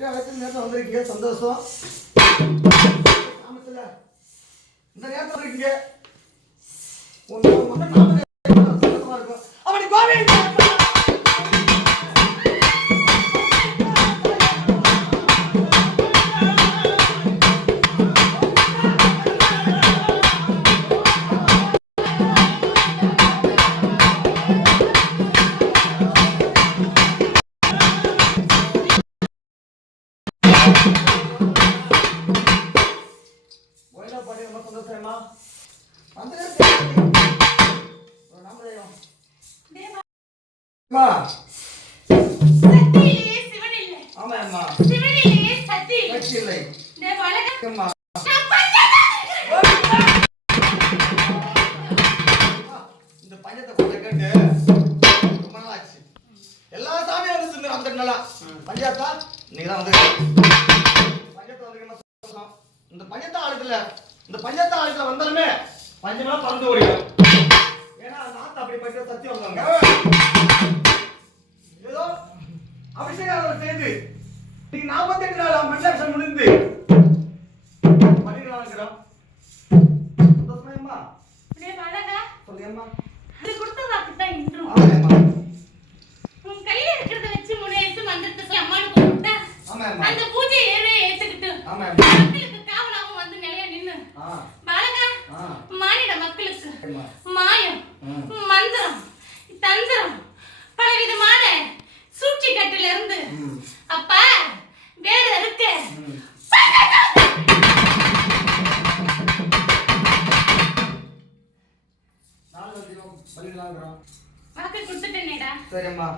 கூப்பிட்டு அழைத்து நேரத்தில் வந்திருக்கீங்க, சந்தோஷம். ஆமத்துல இந்த நேரத்தில் இருக்கீங்க, ஒன்று சந்தோஷமா இருக்கும். அப்படி கோவில் சந்தோஷமா அந்த இந்த பஞ்சத்தை கொஞ்சம் கேட்டு ரொம்ப நாள் ஆச்சு. எல்லா சாமியும் வந்து தின்னு அந்த நாளா பஞ்சாயத்தா நீங்க தான் வந்து பஞ்சத்தை வந்து இந்த பஞ்சத்தை ஆளுக்கல இந்த பஞ்சத்தை ஆளுக்கல வந்தாலுமே பஞ்சமா பறந்து ஓடிடும். ஏன்னா நாத்து அப்படி பஞ்ச சத்தியம் வந்தாங்க. ஏதோ அபிஷேகம் செய்து நீங்க 48 நாள் மண்டலம் முடிந்து பண்ணிடலாம். சந்தோஷமா சொல்லியம்மா அது கொடுத்த வாக்கு தான் இன்றும். உன் கையில இருக்கிறத வச்சு முனையிட்டு மந்திரத்தை அம்மாவுக்கு கொடுத்தா அந்த பூஜை ஏத்துக்கிட்டு மக்களுக்கு காவலாகவும் வந்து நிலையா நின்னு பாலகா மாநில மக்களுக்கு மாயம் மந்திரம் தந்திரம் பலவிதமான சூழ்ச்சி கட்டில இருந்து அப்பா வேற இருக்கு பண்ணிடலாம். வாக்கு கொடுத்துட்டேனேடா. சரிம்மா.